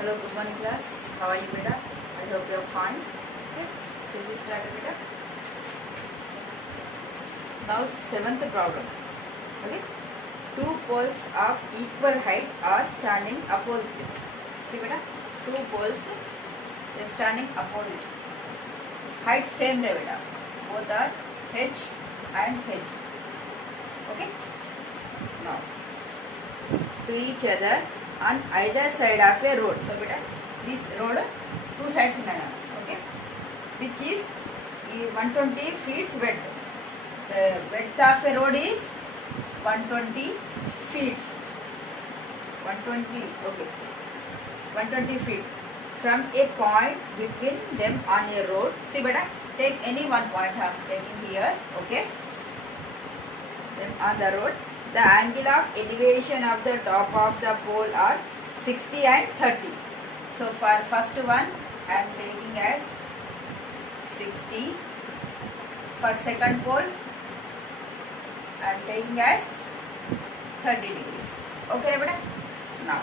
Hello, good morning class. How are you, beta? I hope you are fine. Okay, shall we start, beta? Now, seventh problem. Okay, two poles of equal height are standing opposite. See, beta, two poles they are standing opposite. Height same, beta. Both are h and h. Okay. Now, to each other on either side of a road. So, beta, this road two sides unnaya. Okay, which is 120 feet width. The width of a road is 120 feet. 120. Okay, 120 feet from a point between them on a road. See, beta, take any one point I am taking here. Okay, then on the road. The angle of elevation of the top of the pole are 60 and 30. So for first one I am taking as 60. For second pole I am taking as 30 degrees. Okay, beta? Now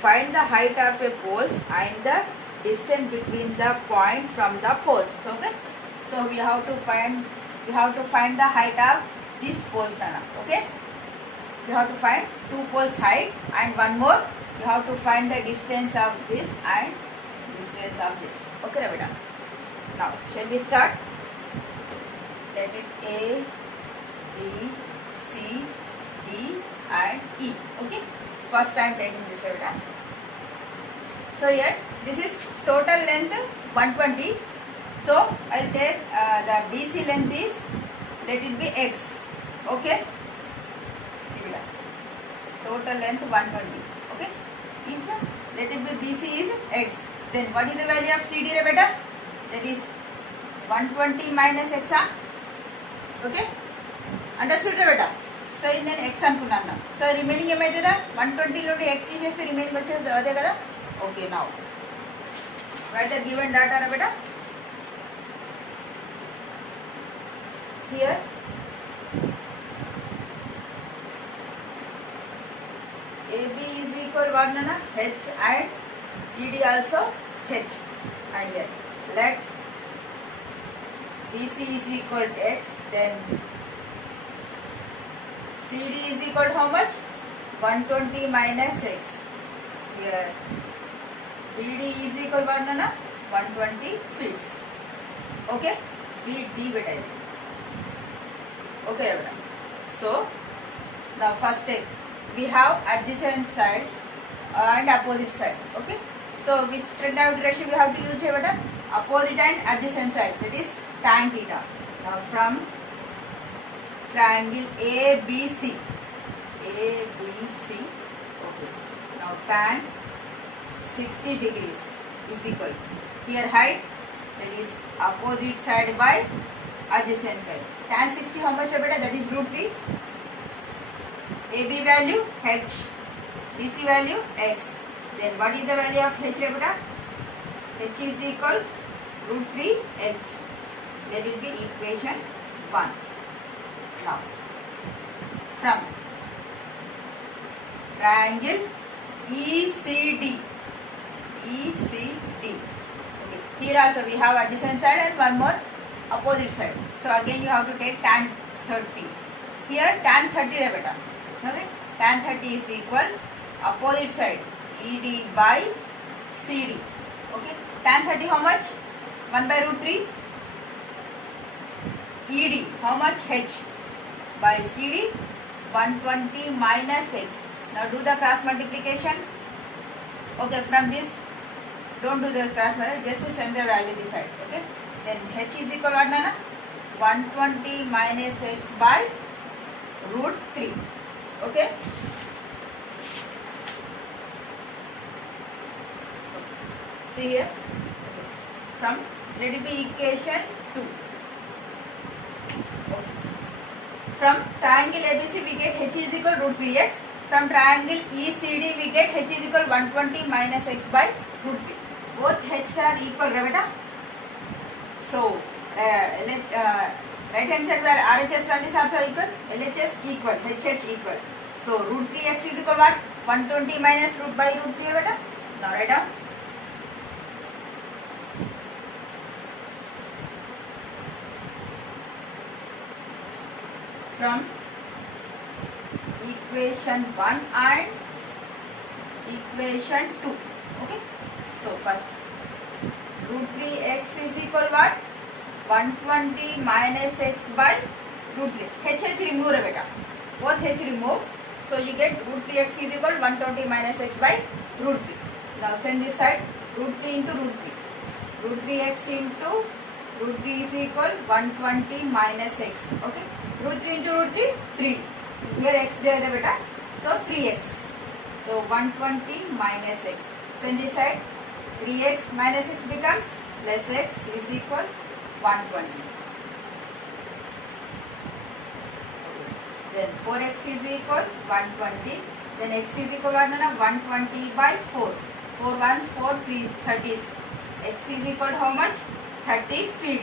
find the height of a poles and the distance between the point from the poles. Okay, so we have to find the height of these poles, Nana. Okay, you have to find two poles height and one more you have to find the distance of this and distance of this. Okay, beta? Now shall we start? Let it A, B, C, D and E. Okay, first I am taking this, beta. So here this is total length 120. So I will take the BC length is, let it be X. Okay, total length 120. Okay, if let it be BC is X, then what is the value of CD, beta? That is 120 minus X. Okay, understood, beta? So in then X anukunnanu. So remaining emaiteda 120 lo X chese remaining vachesi ade kada. Okay, now write the given data, beta. Here AB is equal what, Nana? H and ED also H. And then let BC is equal to X, then CD is equal to how much? 120 minus X. Here BD is equal to what, Nana? 120 feet. Okay, BD beta. Okay, beta. So now first take. We have adjacent side and opposite side. Okay, so which trend of direction we have to use here, beta? Opposite and adjacent side, that is tan theta. Now from triangle ABC, okay, now tan 60 degrees is equal, here height, that is opposite side by adjacent side. Tan 60 how much, beta? That is √3. AB value H, BC value X. Then what is the value of H, beta? H is equal √3x. That will be equation 1. Now from triangle ECD. Okay. Here also we have adjacent side and one more opposite side. So again you have to take tan 30. Here tan 30, beta. Okay, tan 30 is equal opposite side ED by CD. Okay, tan 30 how much? 1 by √3. ED how much? H by CD 120 minus X. Now do the cross multiplication. Okay, from this don't do the cross multiplication, just to send the value this side. Okay, then H is equal what, Nana? 120 minus X by √3. Okay, see here, from let it be equation 2. Okay. From triangle ABC we get H is equal √3x. From triangle ECD we get H is equal 120 minus X by √3. Both H are equal, beta. So right hand side where RHS values also equal, LHS equal, HH equal. So √3x is equal what? 120 minus root by √3, beta. Now write down. From equation 1 and equation 2. Okay. So first root 3x is equal what? 120 minus x by root 3. H remove beta. Both h remove. So you get root 3x is equal 120 minus x by root 3. Now send this side root 3 into root 3. Root 3x into root 3 is equal 120 minus x. Okay. Root 3 into root 3, 3. Here x there beta. So 3x. So 120 minus x. Send this side 3x minus x becomes plus x is equal 120. Then 4x is equal 120. Then x is equal to 120 by 4. 4 ones 4 3 30. X is equal to how much? 30 feet.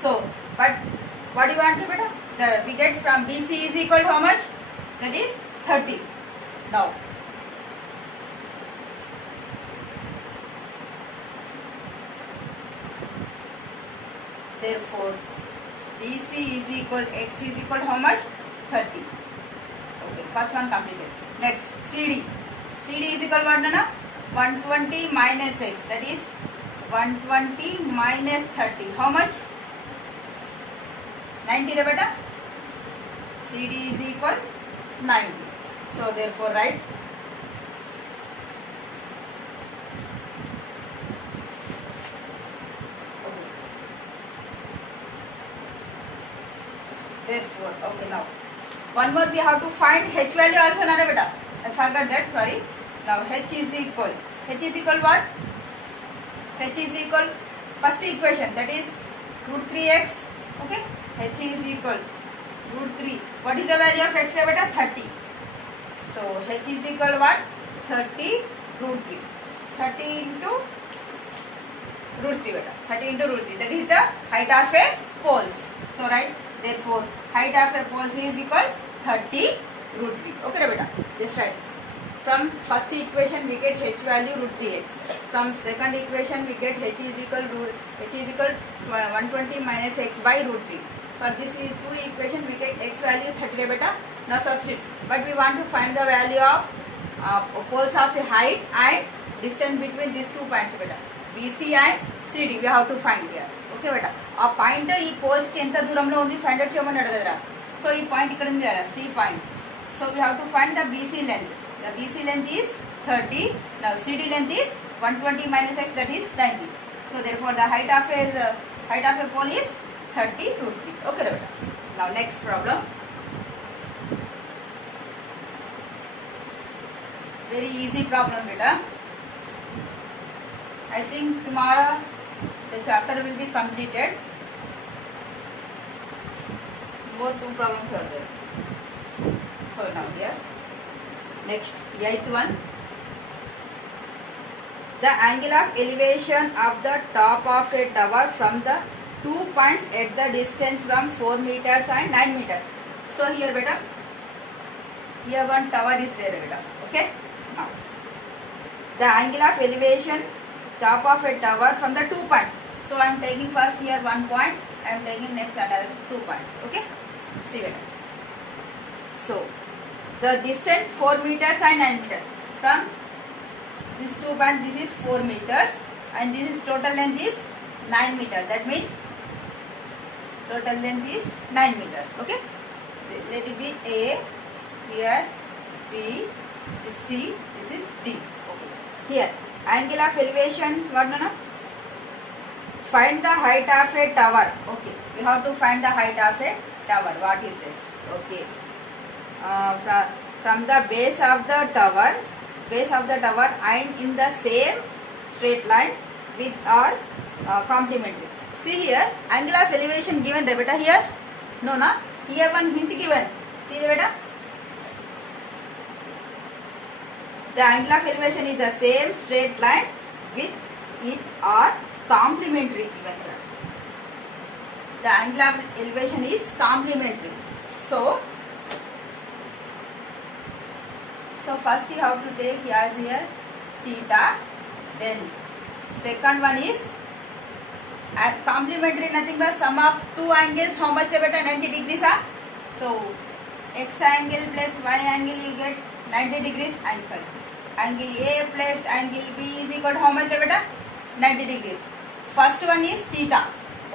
So, but what do you want to beta? We get from BC is equal to how much? That is 30. Now, therefore, BC is equal, x is equal to how much? 30. Okay, first one completed. Next, CD. CD is equal to what? 120 minus x. That is 120 minus 30. How much? 90 beta. CD is equal 90. So therefore write therefore, okay, now one more we have to find h value also na beta. I forgot that, sorry. Now h is equal what? H is equal first equation, that is root 3x. Okay, h is equal root 3. What is the value of x beta? 30. So h is equal what? 30 root 3. 30 into root 3 beta. 30 into root 3. That is the height of a poles. So right. Therefore height of a poles is equal 30 root 3. Okay beta. Just write. From first equation we get h value root 3x. From second equation we get h is equal 120 minus x by root 3. For this two equation we get x value 30 beta. Now substitute. But we want to find the value of poles of a height and distance between these 2 points beta. BC and CD we have to find here. Okay beta. A point ee poles ki enta duramlo undi find out cheyamani adagara. So ee point ikkada undi కదా C point. So we have to find the BC length. The BC length is 30. Now CD length is 120 minus x, that is 90. So therefore the height of a pole is 30 root 3. Okay beta. Now next problem. Very easy problem beta. I think tomorrow the chapter will be completed. More 2 problems are there. So now here. Next, 8th one. The angle of elevation of the top of a tower from the 2 points at the distance from 4 meters and 9 meters. So here beta, here one tower is there beta. Okay. Now, the angle of elevation top of a tower from the 2 points. So I am taking first here 1 point. I am taking next another 2 points. Okay. See beta. So the distance 4 meters and 9 meters. From this 2 points, this is 4 meters and this is total length is 9 meters. That means total length is 9 meters. Okay. Let it be A, here B, this is C, this is D. Okay. Here angle of elevation, what no? Find the height of a tower. Okay. We have to find the height of a tower. What is this? Okay. From the base of the tower and in the same straight line with or complementary. See here, angle of elevation given beta here. No, na. Here one hint given. See beta. The angle of elevation is the same straight line with it or complementary given here. The angle of elevation is complementary. So first you have to take as here theta. Then second one is complementary, nothing but sum of two angles. How much है बेटा? 90 degrees. So x angle plus y angle you get 90 degrees answer. Angle A plus angle B is equal to how much है बेटा? 90 degrees. First one is theta.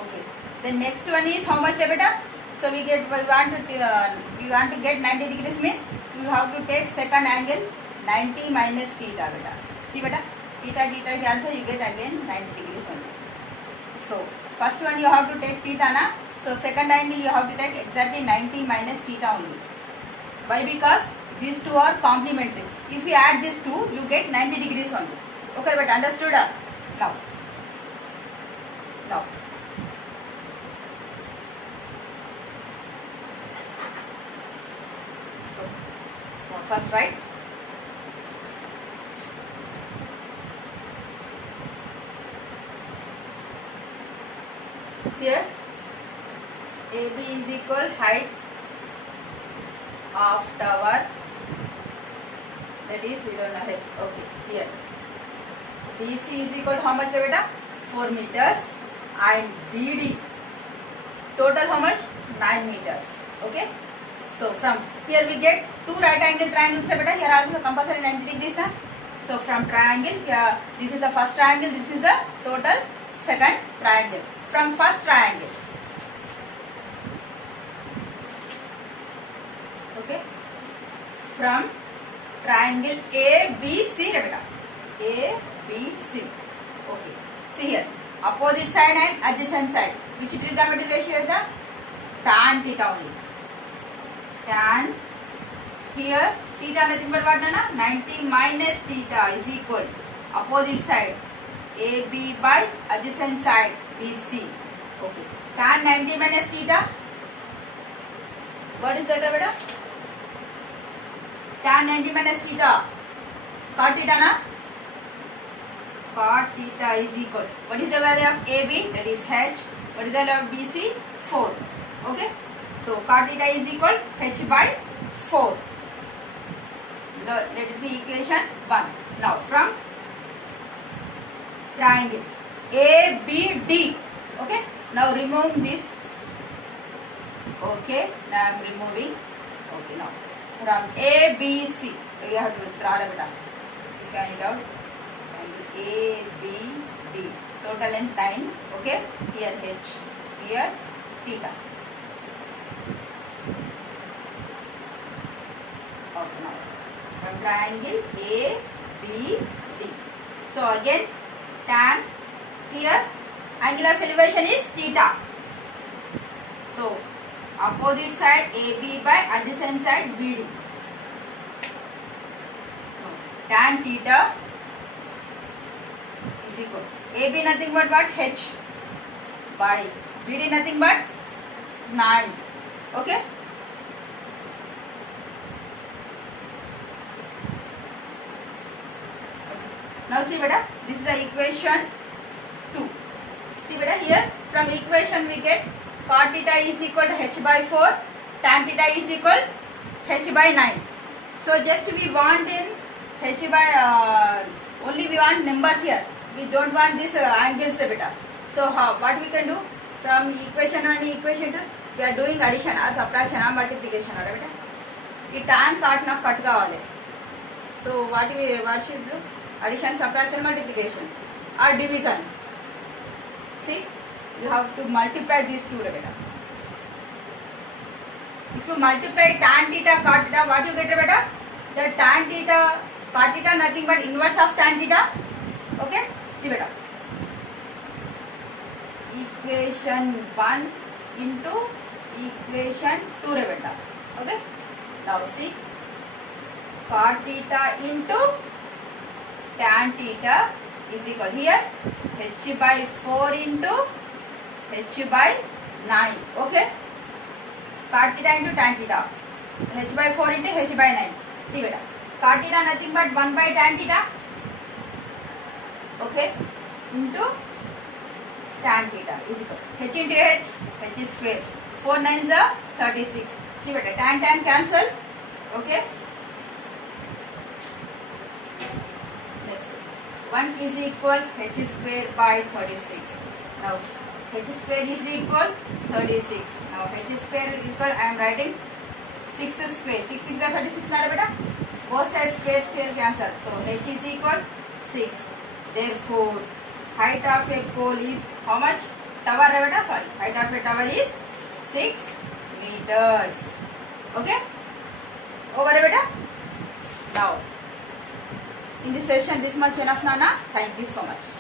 Okay. The next one is how much है बेटा? So we want to get 90 degrees means you have to take second angle 90 minus theta बेटा. See बेटा, theta cancel, you get again 90 degrees only. So first one you have to take theta na. So second angle you have to take exactly 90 minus theta only. Why? Because these two are complementary. If you add these two, you get 90 degrees only. Okay, but understood? Now. First write. Here AB is equal height of tower, that is we don't know h. Okay, here BC is equal to how much beta? 4 meters and BD total how much? 9 meters. Okay, so from here we get two right angle triangles beta. Here also compulsory 90 degrees. So from triangle, this is the first triangle, this is the total second triangle. From first triangle, okay, from triangle ABC beta, ABC. Okay, see here opposite side and adjacent side, which trigonometric ratio is the tan theta only. Tan, here theta nothing but what na? 90 minus theta is equal opposite side AB by adjacent side BC. Okay, tan 90 minus theta, what is that beta? Tan 90 minus theta, cot theta na? Cot theta is equal, what is the value of AB? That is h. What is the value of BC? 4. Okay, so cot theta is equal h by 4. Let it be equation 1. Now from triangle ABD, okay, now remove this. Okay, now I am removing. Okay, now from ABC you have to draw a bit. Find it out. ABD total length 9. Okay, here h, here theta. Okay, now from triangle ABD. So again tan, here angle of elevation is theta. So opposite side AB by adjacent side BD. Tan theta is equal AB nothing but what? H by BD nothing but 9. Okay. Now see beta, this is the equation 2. See beta, here from equation we get cot theta is equal to h by 4, tan theta is equal h by 9. So just we want in h by only we want numbers here. We don't want this angles beta. So what we can do from equation 1 and equation 2, we are doing addition or subtraction or multiplication or beta. The tan cot na cut kavali. So what should do? Addition, subtraction, multiplication or division. See, you have to multiply these two beta. If you multiply tan theta cot theta, what you get beta? The tan theta cot theta nothing but inverse of tan theta. Okay, see beta. Equation 1 into equation 2 beta. Okay, now see cot theta into tan theta is equal here h by 4 into h by 9. Okay, cot theta into tan theta, h by 4 into h by 9. See beta, cot theta nothing but 1 by tan theta. Okay, into tan theta is equal h into h is square. 4 9s are 36. See beta, tan cancel. Okay, next 1 is equal h square by 36. Now h square is equal 36. Now h square is equal, I am writing 6 square. 6 6 are 36 ना बेटा. Both sides square cancel. So h is equal 6. Therefore height of a pole is how much? Tower है बेटा. Sorry, height of a tower is 6 meters. Okay. Over है बेटा. Now in this session this much enough Nana. Thank you so much.